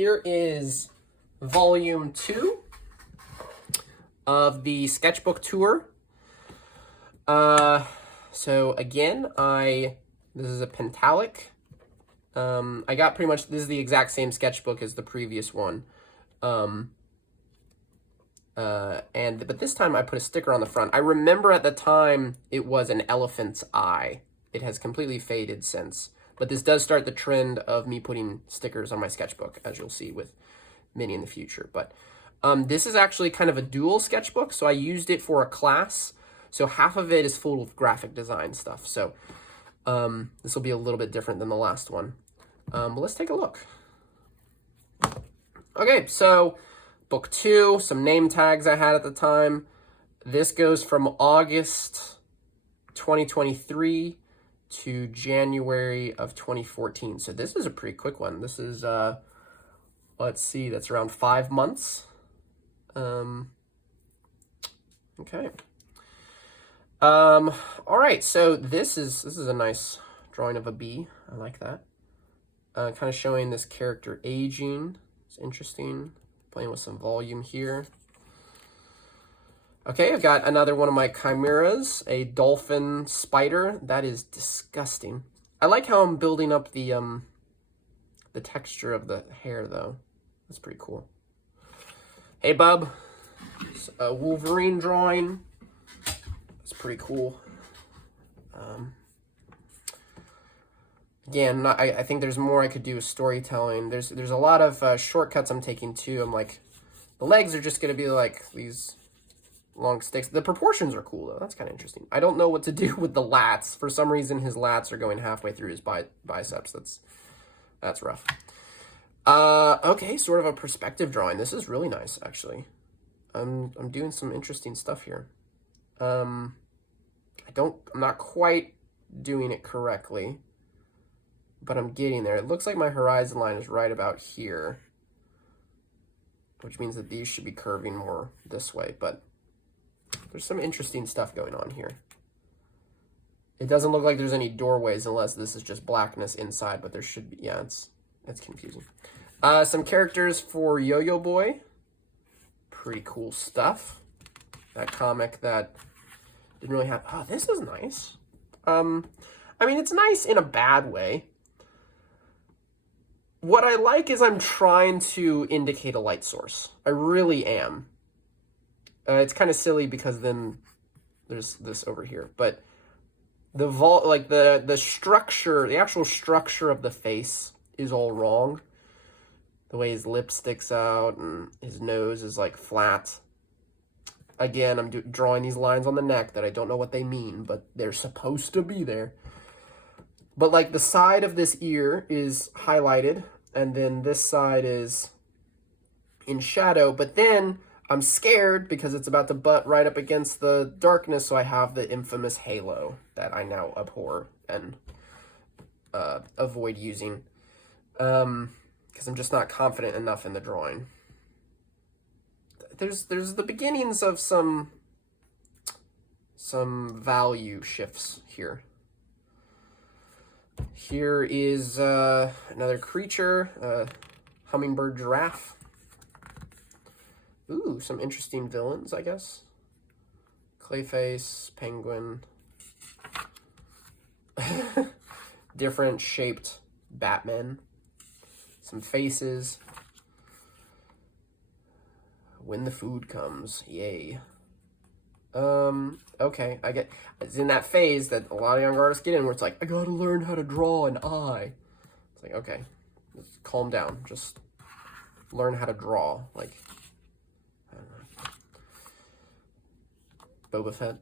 here is volume 2 of the Sketchbook tour. So again, this is a Pentalic. I got pretty much, this is the exact same sketchbook as the previous one. But this time I put a sticker on the front. I remember at the time it was an elephant's eye. It has completely faded since. But this does start the trend of me putting stickers on my sketchbook, as you'll see with many in the future. But this is actually kind of a dual sketchbook, so I used it for a class. So half of it is full of graphic design stuff. So this will be a little bit different than the last one. But let's take a look. Okay, so book 2, some name tags I had at the time. This goes from August 2023 to January of 2014. So this is a pretty quick one. This is, let's see, that's around 5 months. Okay. All right, so this is a nice drawing of a bee. I like that. Kind of showing this character aging. It's interesting. Playing with some volume here. Okay, I've got another one of my chimeras, a dolphin spider. That is disgusting. I like how I'm building up the texture of the hair, though. That's pretty cool. Hey, bub. It's a Wolverine drawing. It's pretty cool. Again, I think there's more I could do with storytelling. There's a lot of shortcuts I'm taking, too. I'm like, the legs are just going to be like these long sticks. The proportions are cool, though. That's kind of interesting. I don't know what to do with the lats. For some reason, his lats are going halfway through his biceps. That's rough. Okay, sort of a perspective drawing. This is really nice, actually. I'm doing some interesting stuff here. I'm not quite doing it correctly, but I'm getting there. It looks like my horizon line is right about here, which means that these should be curving more this way, but there's some interesting stuff going on here. It doesn't look like there's any doorways unless this is just blackness inside, but there should be, yeah, it's confusing. Some characters for Yo-Yo Boy. Pretty cool stuff. That comic that didn't really have, oh, this is nice. I mean, it's nice in a bad way. What I like is I'm trying to indicate a light source. I really am. It's kind of silly because then there's this over here, but the structure, the actual structure of the face is all wrong. The way his lip sticks out and his nose is like flat. Again, I'm drawing these lines on the neck that I don't know what they mean, but they're supposed to be there. But like the side of this ear is highlighted, and then this side is in shadow, but then I'm scared because it's about to butt right up against the darkness, so I have the infamous halo that I now abhor and avoid using because I'm just not confident enough in the drawing. There's the beginnings of some value shifts here. Here is another creature, hummingbird giraffe. Ooh, some interesting villains, I guess. Clayface, penguin. Different shaped Batman. Some faces. When the food comes, yay. Okay, it's in that phase that a lot of young artists get in where it's like, I gotta learn how to draw an eye. It's like, okay, just calm down. Just learn how to draw. Like, I don't know. Boba Fett.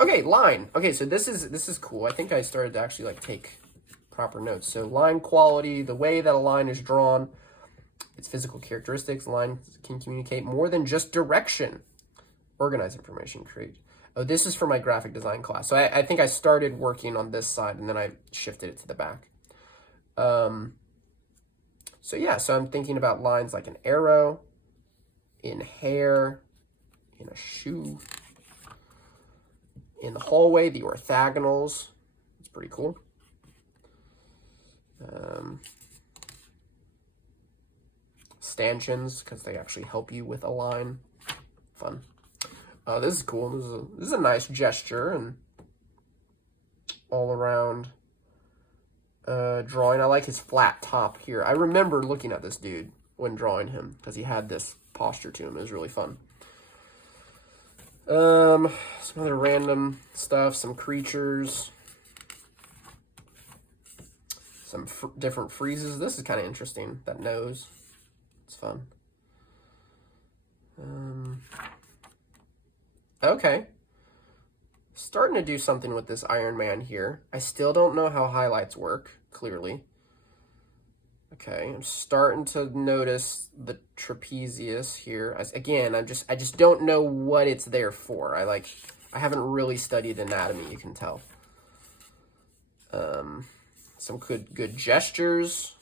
Okay, line. Okay, so this is cool. I think I started to actually like take proper notes. So line quality, the way that a line is drawn, its physical characteristics. Line can communicate more than just direction. Organize information, create. Oh, this is for my graphic design class. So I think I started working on this side and then I shifted it to the back. So yeah, so I'm thinking about lines like an arrow, in hair, in a shoe, in the hallway, the orthogonals. It's pretty cool. stanchions because they actually help you with a line. Fun. This is cool. This is a nice gesture and all around drawing. I like his flat top here. I remember looking at this dude when drawing him because he had this posture to him. It was really fun. Some other random stuff, some creatures, some different freezes. This is kind of interesting, that nose. It's fun. Okay. Starting to do something with this Iron Man here. I still don't know how highlights work, clearly. Okay, I'm starting to notice the trapezius here. Again, I just don't know what it's there for. I haven't really studied anatomy, you can tell. Some good gestures.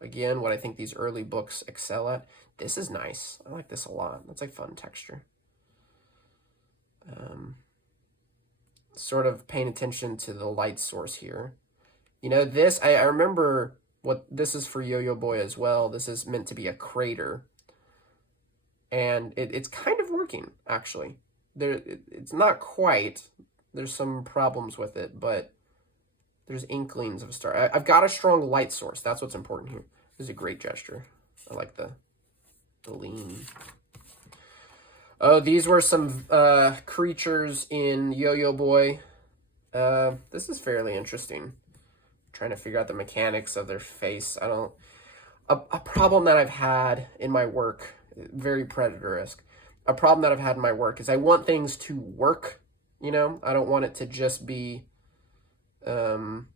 Again, what I think these early books excel at. This is nice. I like this a lot. That's like fun texture. Sort of paying attention to the light source here. You know, this, I remember what this is for Yo-Yo Boy as well. This is meant to be a crater. And it's kind of working, actually. It's not quite. There's some problems with it, but there's inklings of a star. I've got a strong light source. That's what's important here. This is a great gesture. I like the lean. Oh, these were some creatures in Yo-Yo Boy. This is fairly interesting. Trying to figure out the mechanics of their face. A problem that I've had in my work, very Predator-esque. A problem that I've had in my work is I want things to work, you know? I don't want it to just be, you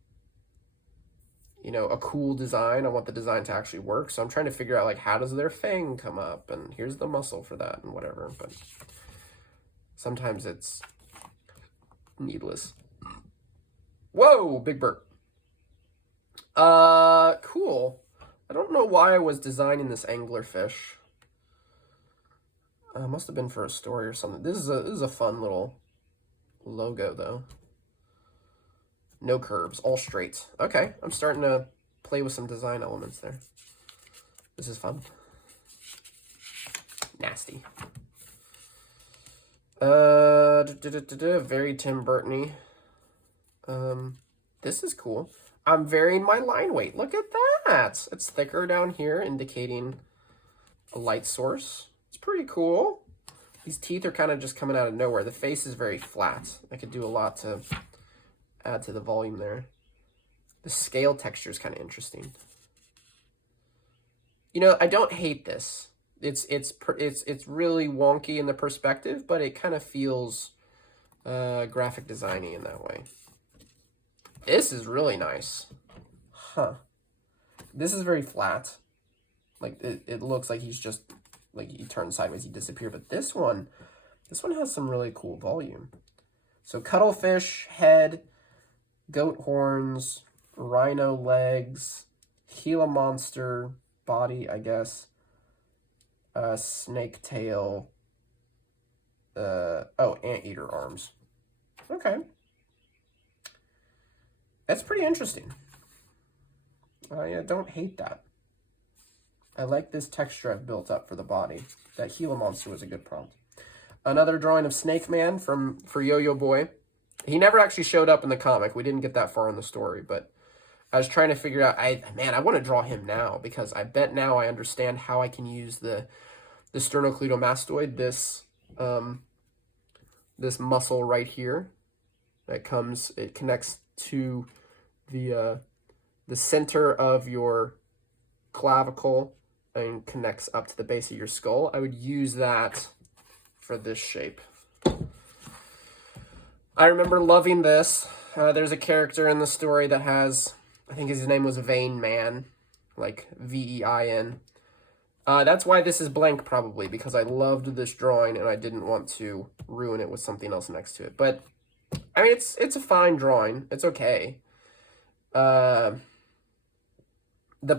know, a cool design. I want the design to actually work. So I'm trying to figure out, like, how does their fang come up? And here's the muscle for that and whatever. But sometimes it's needless. Whoa, big burp. Cool. I don't know why I was designing this anglerfish. Must have been for a story or something. This is a fun little logo, though. No curves, all straight. Okay, I'm starting to play with some design elements there. This is fun. Nasty. Very Tim Burton-y. This is cool. I'm varying my line weight. Look at that. It's thicker down here, indicating a light source. It's pretty cool. These teeth are kind of just coming out of nowhere. The face is very flat. I could do a lot to add to the volume there. The scale texture is kind of interesting. You know, I don't hate this. It's really wonky in the perspective, but it kind of feels graphic designy in that way. This is really nice. Huh. This is very flat. Like, it looks like he's just, like, he turns sideways, he disappears. But this one has some really cool volume. So, cuttlefish, head, goat horns, rhino legs, Gila monster, body, I guess, snake tail, anteater arms. Okay. That's pretty interesting. I don't hate that. I like this texture I've built up for the body. That Gila monster was a good prompt. Another drawing of Snake Man for Yo-Yo Boy. He never actually showed up in the comic. We didn't get that far in the story, but I was trying to figure out, I want to draw him now, because I bet now I understand how I can use the sternocleidomastoid, this muscle right here. It connects to the center of your clavicle and connects up to the base of your skull. I would use that for this shape. I remember loving this. There's a character in the story that has, I think his name was Vein Man, like Vein. That's why this is blank, probably, because I loved this drawing and I didn't want to ruin it with something else next to it. But I mean, it's a fine drawing. It's okay. The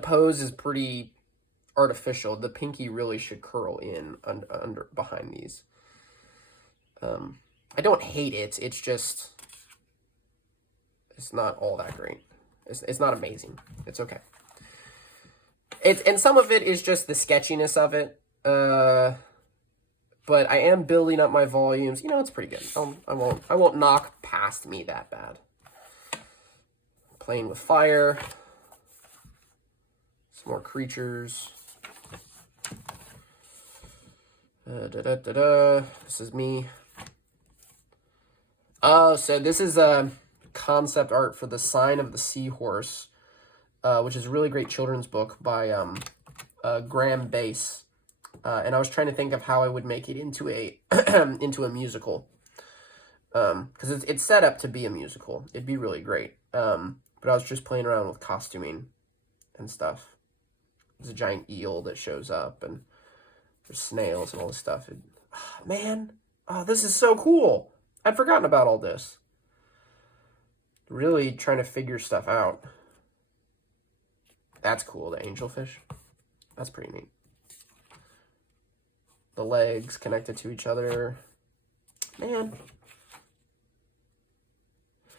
pose is pretty artificial. The pinky really should curl in under behind these. I don't hate it. It's just, it's not all that great. It's not amazing. It's okay. and some of it is just the sketchiness of it. But I am building up my volumes. You know, it's pretty good. I won't knock past me that bad. Playing with fire. Some more creatures. This is me. Oh, so this is a concept art for The Sign of the Seahorse, which is a really great children's book by Graham Bass. And I was trying to think of how I would make it into a into a musical, because it's set up to be a musical. It'd be really great. But I was just playing around with costuming and stuff. There's a giant eel that shows up, and there's snails and all this stuff. Man, this is so cool. I'd forgotten about all this. Really trying to figure stuff out. That's cool, the angelfish. That's pretty neat. The legs connected to each other. Man.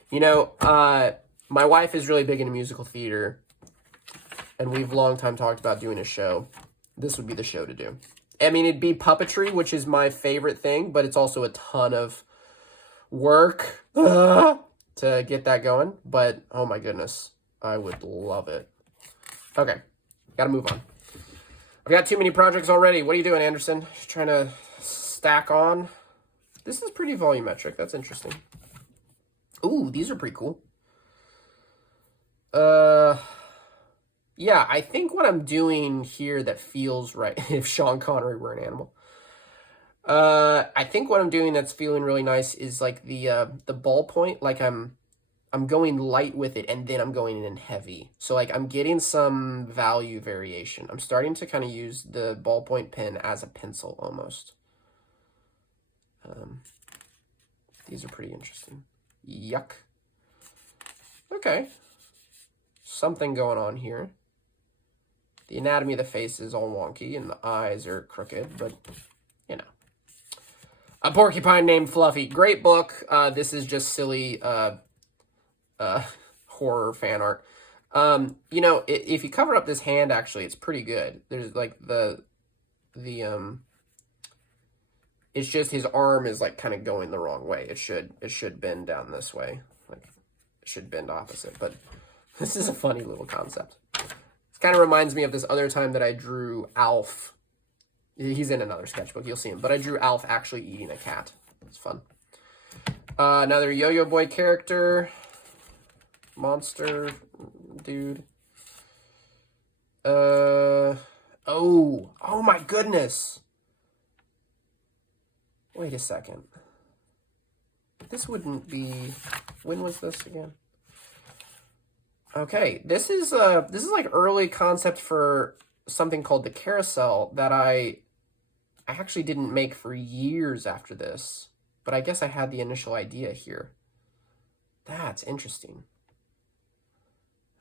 You know, my wife is really big into musical theater, and we've long time talked about doing a show. This would be the show to do. I mean, it'd be puppetry, which is my favorite thing, but it's also a ton of work to get that going. But, oh my goodness, I would love it. Okay, gotta move on. I've got too many projects already. What are you doing, Anderson? Just trying to stack on. This is pretty volumetric. That's interesting. Ooh, these are pretty cool. Yeah, I think what I'm doing here that feels right, if Sean Connery were an animal. I think what I'm doing that's feeling really nice is like the ballpoint, like I'm going light with it, and then I'm going in heavy. So like I'm getting some value variation. I'm starting to kind of use the ballpoint pen as a pencil almost. These are pretty interesting. Yuck. Okay. Something going on here. The anatomy of the face is all wonky, and the eyes are crooked, but, you know. A Porcupine Named Fluffy. Great book. This is just silly horror fan art. You know, if you cover up this hand, actually, it's pretty good. There's, like, it's just his arm is, like, kind of going the wrong way. It should bend down this way. Like, it should bend opposite, but this is a funny little concept. It kind of reminds me of this other time that I drew Alf. He's in another sketchbook. You'll see him. But I drew Alf actually eating a cat. It's fun. Another Yo-Yo Boy character. Monster dude. Oh my goodness. Wait a second. This wouldn't be... When was this again? Okay, this is like early concept for something called the carousel that I actually didn't make for years after this, but I guess I had the initial idea here. That's interesting.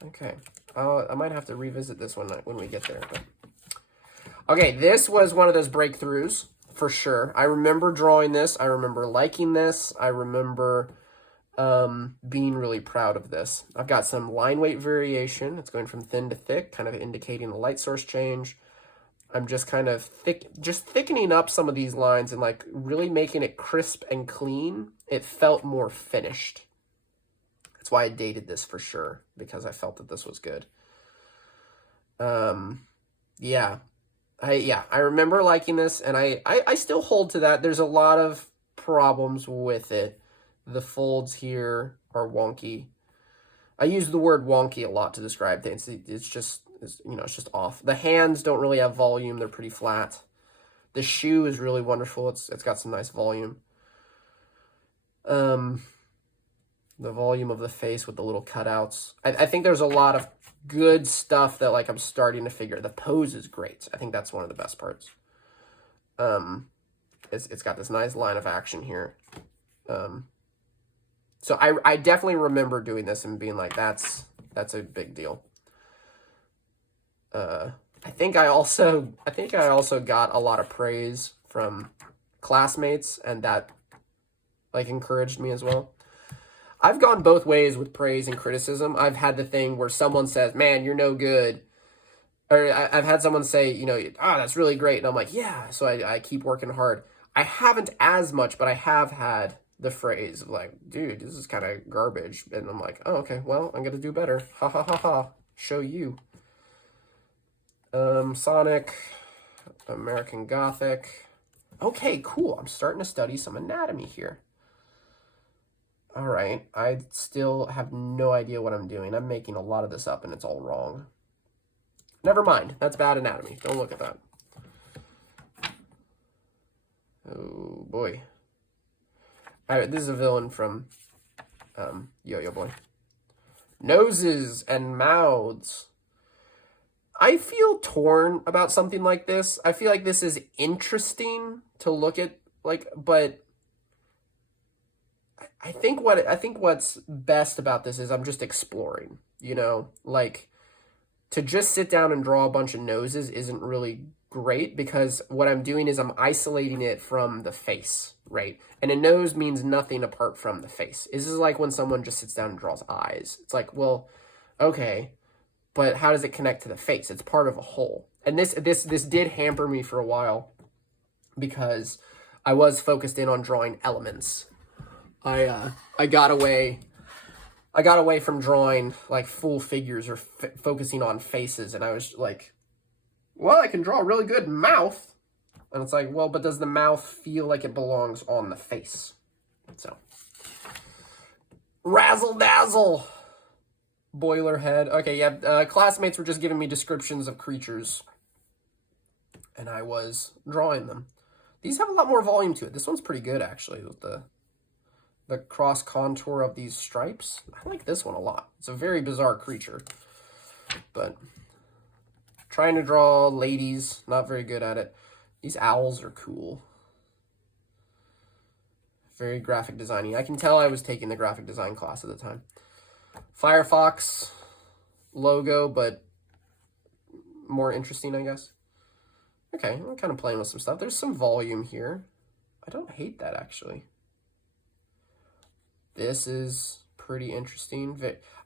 Okay, I might have to revisit this one when we get there. But... Okay, this was one of those breakthroughs for sure. I remember drawing this. I remember liking this. I remember being really proud of this. I've got some line weight variation. It's going from thin to thick, kind of indicating a light source change. I'm just kind of thickening up some of these lines and like really making it crisp and clean. It felt more finished. That's why I dated this for sure, because I felt that this was good. Yeah, I remember liking this, and I still hold to that. There's a lot of problems with it. The folds here are wonky. I use the word wonky a lot to describe things. It's just off. The hands don't really have volume. They're pretty flat. The shoe is really wonderful. It's got some nice volume. The volume of the face with the little cutouts. I think there's a lot of good stuff that like I'm starting to figure. The pose is great. I think that's one of the best parts. It's got this nice line of action here. So I definitely remember doing this and being like, that's a big deal. I think I also got a lot of praise from classmates, and that like encouraged me as well. I've gone both ways with praise and criticism. I've had the thing where someone says, "Man, you're no good," or I've had someone say, you know, ah, that's really great. And I'm like, yeah. So I keep working hard. I haven't as much, but I have had the phrase of like, dude, this is kind of garbage. And I'm like, oh, okay, well, I'm going to do better. Ha ha ha ha. Show you. Sonic, American Gothic. Okay, cool. I'm starting to study some anatomy here. All right. I still have no idea what I'm doing. I'm making a lot of this up and it's all wrong. Never mind. That's bad anatomy. Don't look at that. Oh, boy. All right, this is a villain from Yo-Yo Boy. Noses and mouths. I feel torn about something like this. I feel like this is interesting to look at, like, but I think what's best about this is I'm just exploring, you know, like to just sit down and draw a bunch of noses isn't really great because what I'm doing is I'm isolating it from the face, right? And a nose means nothing apart from the face. This is like when someone just sits down and draws eyes. It's like, well, okay, but how does it connect to the face? It's part of a whole. And this did hamper me for a while because I was focused in on drawing elements. I got away from drawing like full figures or focusing on faces, and I was like, well, I can draw a really good mouth. And it's like, well, but does the mouth feel like it belongs on the face? So, razzle dazzle. Boiler head. Okay, yeah, classmates were just giving me descriptions of creatures, and I was drawing them. These have a lot more volume to it. This one's pretty good, actually, with the cross contour of these stripes. I like this one a lot. It's a very bizarre creature, but trying to draw ladies, not very good at it. These owls are cool. Very graphic designy. I can tell I was taking the graphic design class at the time. Firefox logo, but more interesting, I guess. Okay, I'm kind of playing with some stuff. There's some volume here. I don't hate that, actually. This is pretty interesting.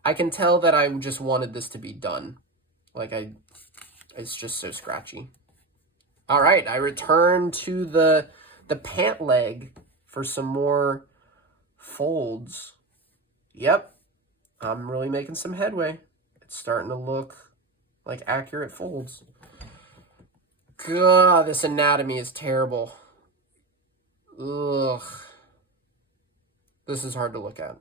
I can tell that I just wanted this to be done. Like, it's just so scratchy. All right, I return to the pant leg for some more folds. Yep, I'm really making some headway. It's starting to look like accurate folds. God, this anatomy is terrible. Ugh. This is hard to look at.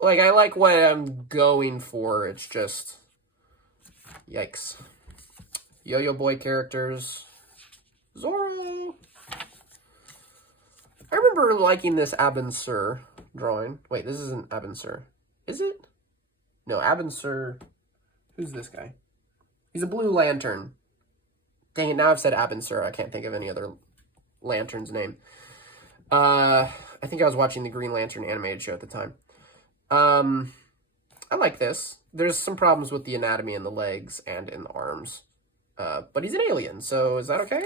Like, I like what I'm going for. It's just, yikes. Yo-Yo Boy characters. Zorro. I remember liking this Abin Sur drawing. Wait, this isn't Abin Sur. Is it? No, Abin Sur. Who's this guy? He's a Blue Lantern. Dang it, now I've said Abin Sur. I can't think of any other lantern's name. I think I was watching the Green Lantern animated show at the time. I like this. There's some problems with the anatomy in the legs and in the arms. But he's an alien, so is that okay?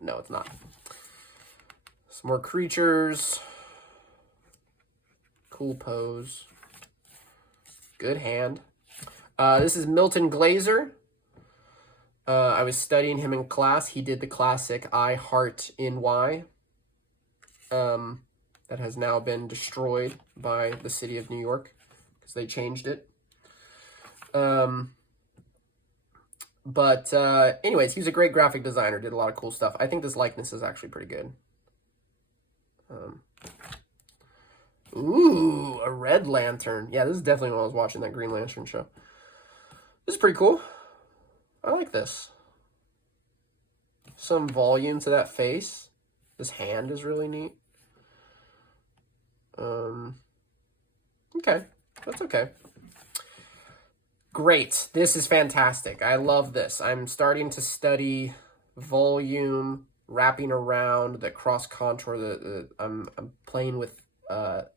No, it's not. Some more creatures. Cool pose. Good hand. This is Milton Glaser. I was studying him in class. He did the classic I Heart NY. That has now been destroyed by the city of New York because they changed it. But anyways, he's a great graphic designer, did a lot of cool stuff. I think this likeness is actually pretty good. Ooh, a Red Lantern. Yeah, this is definitely when I was watching that Green Lantern show. This is pretty cool. I like this. Some volume to that face. This hand is really neat. Okay, that's okay. Great, this is fantastic. I love this. I'm starting to study volume, wrapping around the cross contour. I'm playing with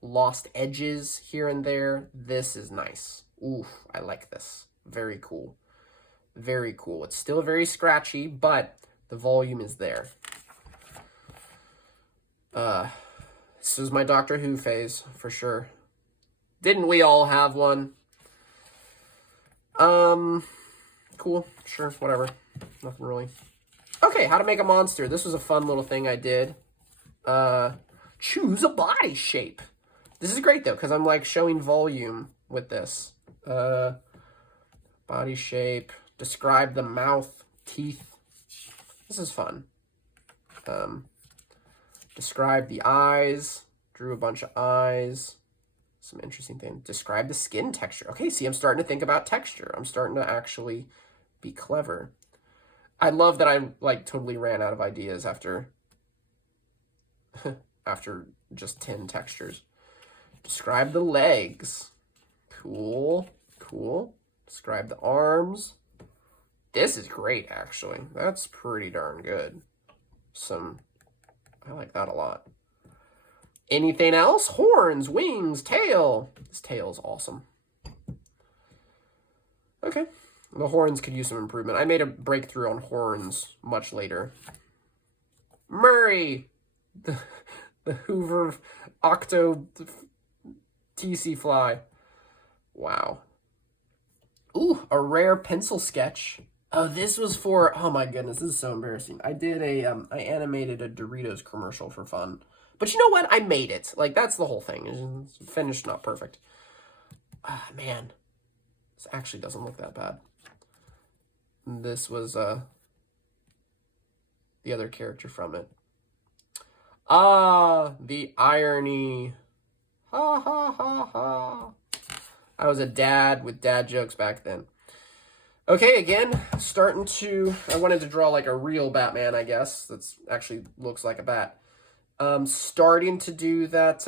lost edges here and there. This is nice. Ooh, I like this. Very cool. Very cool. It's still very scratchy, but the volume is there. This is my Doctor Who phase, for sure. Didn't we all have one? Cool. Sure. Whatever. Nothing really. Okay, how to make a monster. This was a fun little thing I did. Choose a body shape. This is great, though, because I'm, like, showing volume with this. Body shape. Describe the mouth, teeth. This is fun. Describe the eyes. Drew a bunch of eyes. Some interesting things. Describe the skin texture. Okay, see, I'm starting to think about texture. I'm starting to actually be clever. I love that I, like, totally ran out of ideas after after just 10 textures. Describe the legs. Cool. Cool. Describe the arms. This is great, actually. That's pretty darn good. I like that a lot. Anything else? Horns, wings, tail. This tail is awesome. Okay. The horns could use some improvement. I made a breakthrough on horns much later. Murray. The Hoover Octo TC fly. Wow. Ooh, a rare pencil sketch. Oh, this was for, oh my goodness, this is so embarrassing. I did I animated a Doritos commercial for fun. But you know what? I made it. Like, that's the whole thing. It's finished, not perfect. Ah, man. This actually doesn't look that bad. This was, the other character from it. Ah, the irony. Ha, ha, ha, ha. I was a dad with dad jokes back then. Okay, again, I wanted to draw like a real Batman, I guess. That's actually looks like a bat. Starting to do that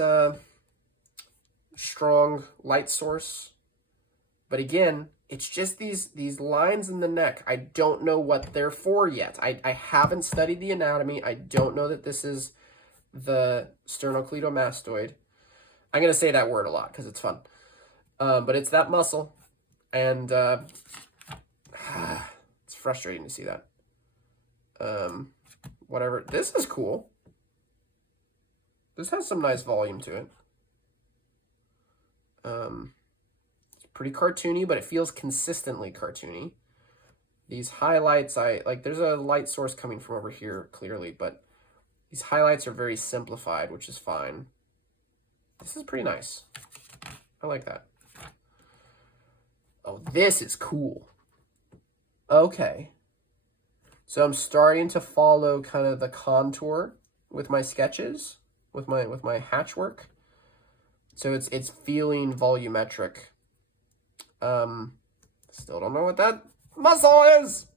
strong light source. But again, it's just these lines in the neck. I don't know what they're for yet. I haven't studied the anatomy. I don't know that this is the sternocleidomastoid. I'm going to say that word a lot because it's fun. But it's that muscle. And it's frustrating to see that. Whatever. This is cool. This has some nice volume to it. It's pretty cartoony, but it feels consistently cartoony. These highlights, there's a light source coming from over here, clearly, but these highlights are very simplified, which is fine. This is pretty nice. I like that. Oh, this is cool. Okay. So I'm starting to follow kind of the contour with my sketches, with my hatch work. So it's feeling volumetric. Still don't know what that muscle is.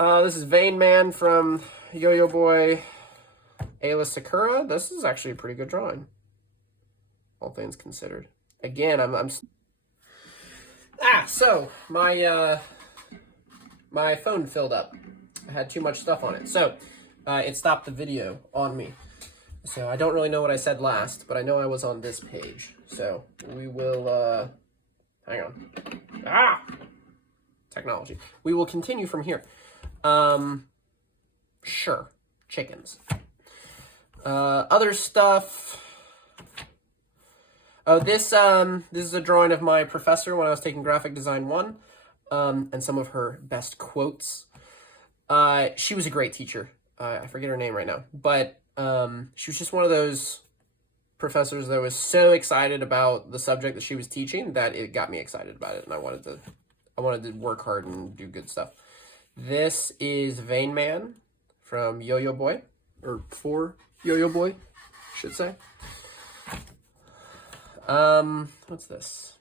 This is Vein Man from Yo-Yo Boy Ayla Sakura. This is actually a pretty good drawing, all things considered. Again, so my my phone filled up. I had too much stuff on it, so it stopped the video on me. So I don't really know what I said last, but I know I was on this page. So we will hang on. Technology. We will continue from here. Sure, chickens. Other stuff. Oh, this is a drawing of my professor when I was taking Graphic Design 1, and some of her best quotes. She was a great teacher. I forget her name right now, but she was just one of those professors that was so excited about the subject that she was teaching that it got me excited about it, and I wanted to work hard and do good stuff. This is Vein Man from Yo-Yo Boy, or for Yo-Yo Boy, I should say. What's this?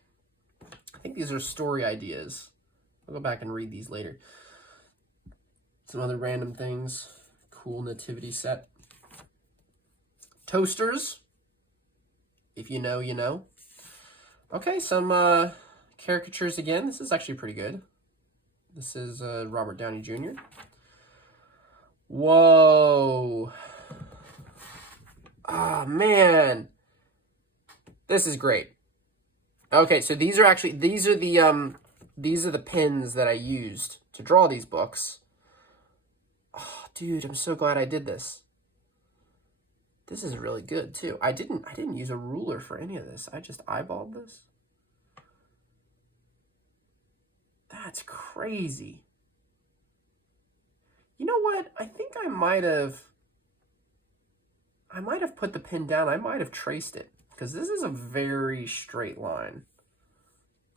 I think these are story ideas. I'll go back and read these later. Some other random things. Cool nativity set. Toasters. If you know, you know. Okay, some caricatures again. This is actually pretty good. This is Robert Downey Jr. Whoa. Ah, man. This is great. Okay, so these are the pens that I used to draw these books. Oh, dude, I'm so glad I did this. This is really good too. I didn't use a ruler for any of this. I just eyeballed this. That's crazy. You know what? I think I might have put the pin down. I might have traced it because this is a very straight line.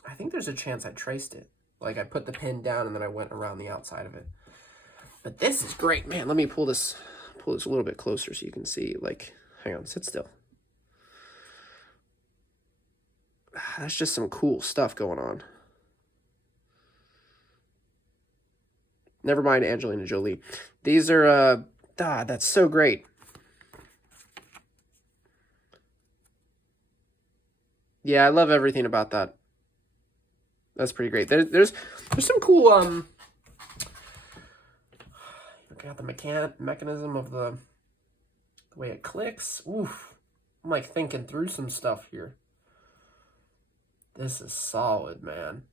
I think there's a chance I traced it. Like I put the pin down and then I went around the outside of it. But this is great, man. Let me pull this a little bit closer so you can see. Like, hang on, sit still. That's just some cool stuff going on. Never mind Angelina Jolie. These are, that's so great. Yeah, I love everything about that. That's pretty great. There's some cool, look at the mechanism of the way it clicks. Oof. I'm like thinking through some stuff here. This is solid, man.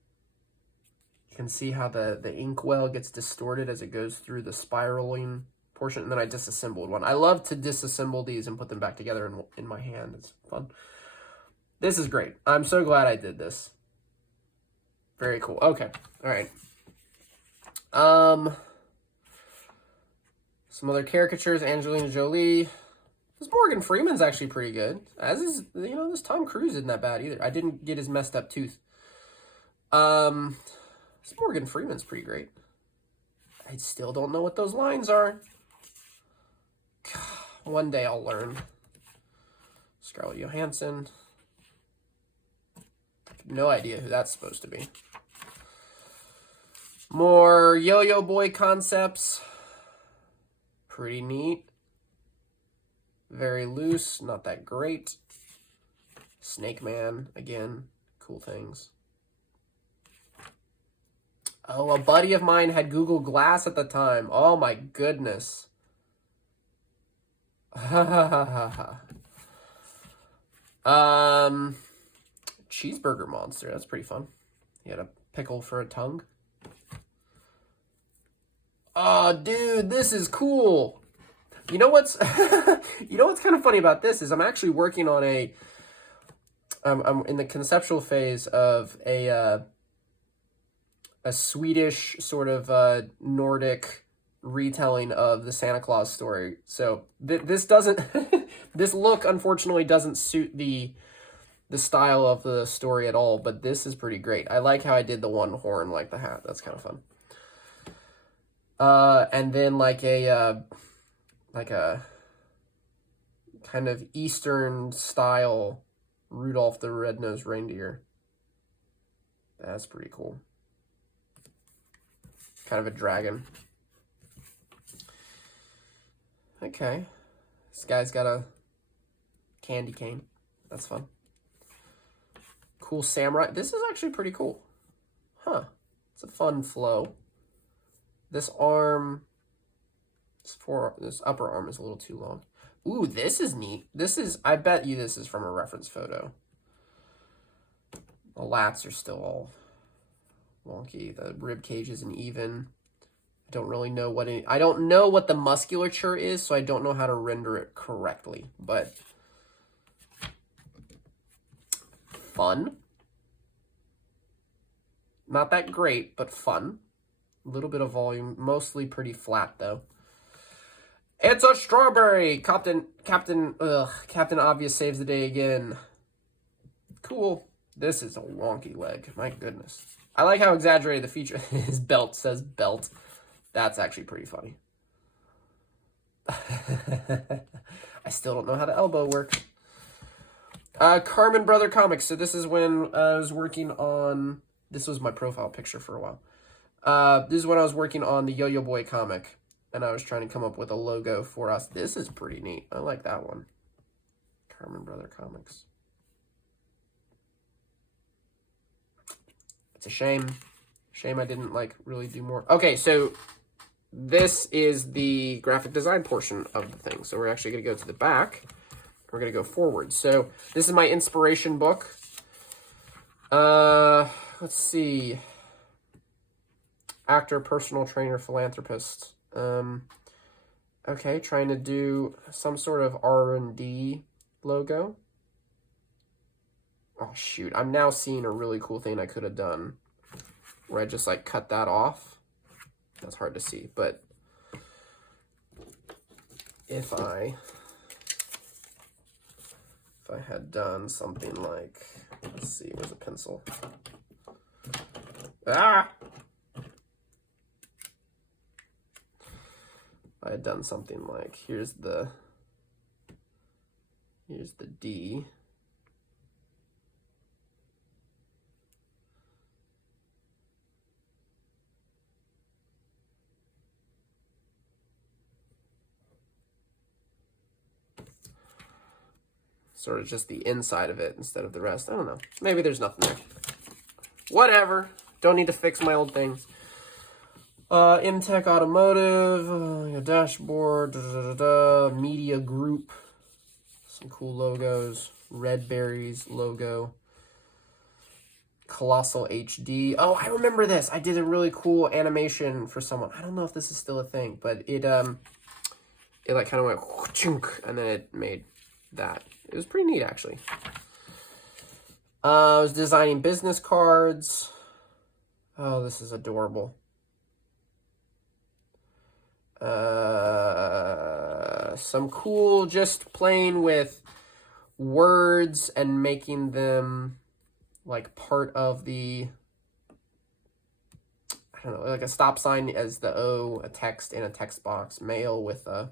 You can see how the inkwell gets distorted as it goes through the spiraling portion. And then I disassembled one. I love to disassemble these and put them back together in my hand. It's fun. This is great. I'm so glad I did this. Very cool. Okay. All right. Some other caricatures. Angelina Jolie. This Morgan Freeman's actually pretty good. As is, you know, this Tom Cruise isn't that bad either. I didn't get his messed up tooth. This Morgan Freeman's pretty great. I still don't know what those lines are. God, one day I'll learn. Scarlett Johansson. No idea who that's supposed to be. More Yo-Yo Boy concepts. Pretty neat. Very loose, not that great. Snake Man, again, cool things. Oh, a buddy of mine had Google Glass at the time. Oh my goodness. Cheeseburger Monster, that's pretty fun. He had a pickle for a tongue. Oh, dude, this is cool. You know what's kind of funny about this is I'm actually working on I'm in the conceptual phase of a Swedish sort of Nordic retelling of the Santa Claus story. So this doesn't this look unfortunately doesn't suit the style of the story at all, but this is pretty great. I like how I did the one horn like the hat. That's kind of fun. And then like a kind of Eastern style Rudolph the Red-Nosed Reindeer. That's pretty cool. Kind of a dragon. Okay. This guy's got a candy cane. That's fun. Cool samurai. This is actually pretty cool. Huh. It's a fun flow. This arm, this upper arm is a little too long. Ooh, this is neat. I bet you this is from a reference photo. The lats are still all wonky. The rib cage isn't even. I don't really know I don't know what the musculature is, so I don't know how to render it correctly, but fun. Not that great, but fun. A little bit of volume, mostly pretty flat though. It's a strawberry! Captain Obvious saves the day again. Cool. This is a wonky leg. My goodness. I like how exaggerated the feature. His belt says belt. That's actually pretty funny. I still don't know how the elbow works. Carmen Brother Comics. So this is when I was working on... This was my profile picture for a while. This is when I was working on the Yo-Yo Boy comic. And I was trying to come up with a logo for us. This is pretty neat. I like that one. Carmen Brother Comics. It's a shame. Shame I didn't, really do more. Okay, so this is the graphic design portion of the thing. So we're actually going to go to the back. We're going to go forward. So this is my inspiration book. Let's see. Actor, personal trainer, philanthropist. Okay, trying to do some sort of R&D logo. Oh, shoot. I'm now seeing a really cool thing I could have done. where I just like cut that off. That's hard to see, but if I had done something like, let's see, where's a pencil? Ah! I had done something like, here's the D. Sort of just the inside of it instead of the rest. I don't know. Maybe there's nothing there. Whatever. Don't need to fix my old things. Imtech Automotive, a dashboard, media group, some cool logos, Red Berries logo, Colossal HD. Oh, I remember this. I did a really cool animation for someone. I don't know if this is still a thing, but it like kind of went chunk, and then it made that. It was pretty neat, actually. I was designing business cards. Oh, this is adorable. Some cool, just playing with words and making them like part of the, I don't know, like a stop sign as the O, a text in a text box, mail with the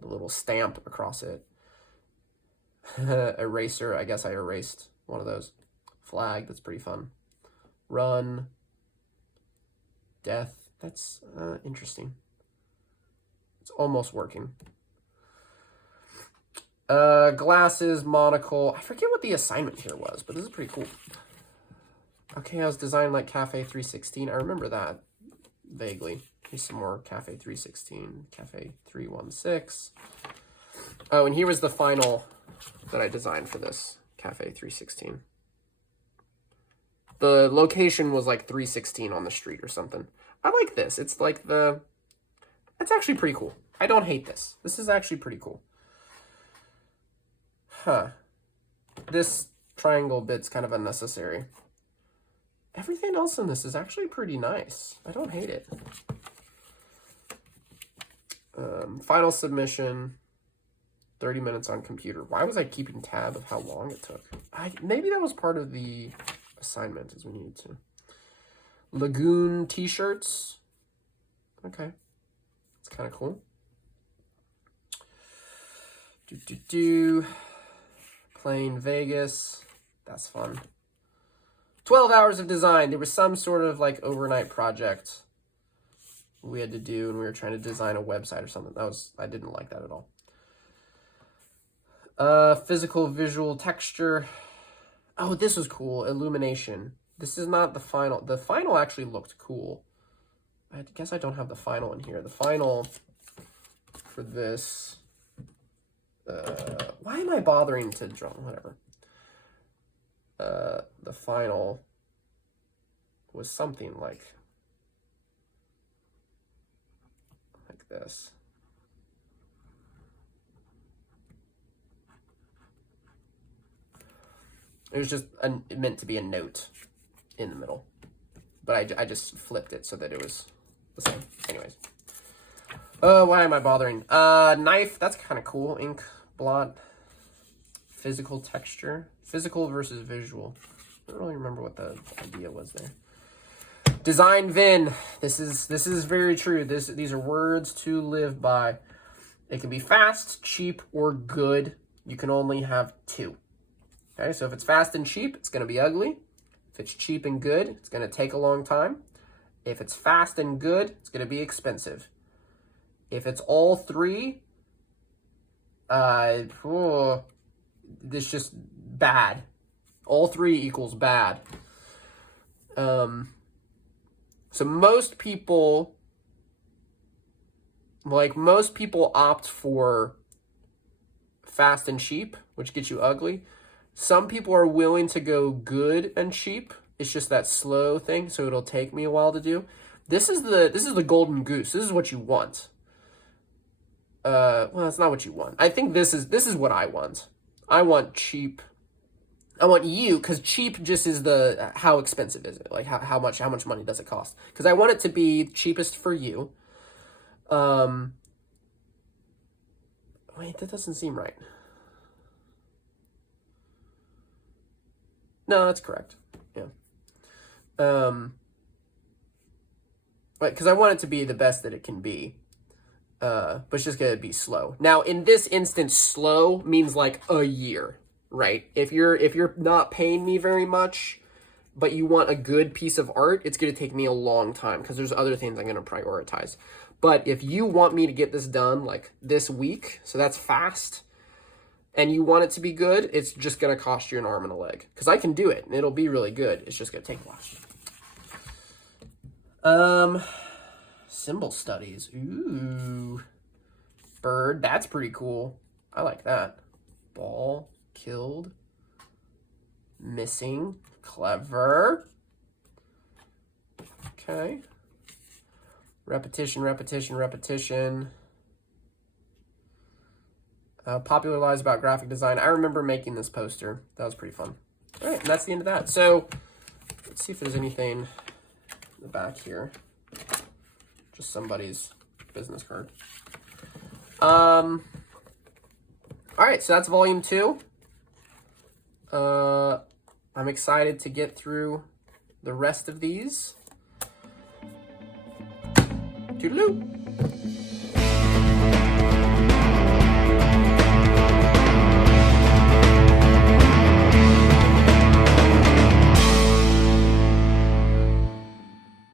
little stamp across it. Eraser, I guess I erased one of those. Flag, that's pretty fun. Run. Death, that's interesting. It's almost working. Glasses, monocle. I forget what the assignment here was, but this is pretty cool. Okay, I was designing like Cafe 316. I remember that vaguely. Here's some more Cafe 316, Cafe 316. Oh, and here was the final that I designed for this Cafe 316. The location was like 316 on the street or something. I like this. It's like it's actually pretty cool. I don't hate this. This is actually pretty cool. Huh. This triangle bit's kind of unnecessary. Everything else in this is actually pretty nice. I don't hate it. Final submission. 30 minutes on computer. Why was I keeping tab of how long it took? Maybe that was part of the assignment, as we needed to. Lagoon t-shirts. Okay. It's kind of cool. Playing Vegas. That's fun. 12 hours of design. There was some sort of like overnight project we had to do, and we were trying to design a website or something. I didn't like that at all. Physical, visual, texture. Oh, this was cool. Illumination. This is not the final. The final actually looked cool. I guess I don't have the final in here. The final for this. Why am I bothering to draw? Whatever. The final was something like this. It was just meant to be a note in the middle, but I just flipped it so that it was the same. Anyways, why am I bothering? Knife, that's kind of cool. Ink blot, physical texture, physical versus visual. I don't really remember what the idea was there. Design Vin. This is very true. These are words to live by. It can be fast, cheap, or good. You can only have two. Okay, so if it's fast and cheap, it's going to be ugly. If it's cheap and good, it's going to take a long time. If it's fast and good, it's going to be expensive. If it's all three, it's just bad. All three equals bad. So most people opt for fast and cheap, which gets you ugly. Some people are willing to go good and cheap. It's just that slow thing, so it'll take me a while to do. This is the golden goose. This is what you want. Well, it's not what you want. I think this is what I want. I want cheap. I want you, because cheap just is the, how expensive is it? Like, how much money does it cost? Because I want it to be cheapest for you. Wait, that doesn't seem right. No, that's correct. Yeah. Because I want it to be the best that it can be. But it's just gonna be slow. Now, in this instance, slow means like a year, right? If you're not paying me very much, but you want a good piece of art, it's gonna take me a long time because there's other things I'm gonna prioritize. But if you want me to get this done like this week, so that's fast, and you want it to be good, it's just gonna cost you an arm and a leg. Because I can do it, and it'll be really good. It's just gonna take a while. Symbol studies. Ooh. Bird. That's pretty cool. I like that. Ball. Killed. Missing. Clever. Okay. Repetition, repetition, repetition. Popularized about graphic design. I remember making this poster. That was pretty fun. All right, and that's the end of that. So, let's see if there's anything in the back here. Just somebody's business card. All right, so that's volume 2. I'm excited to get through the rest of these. Toodaloo.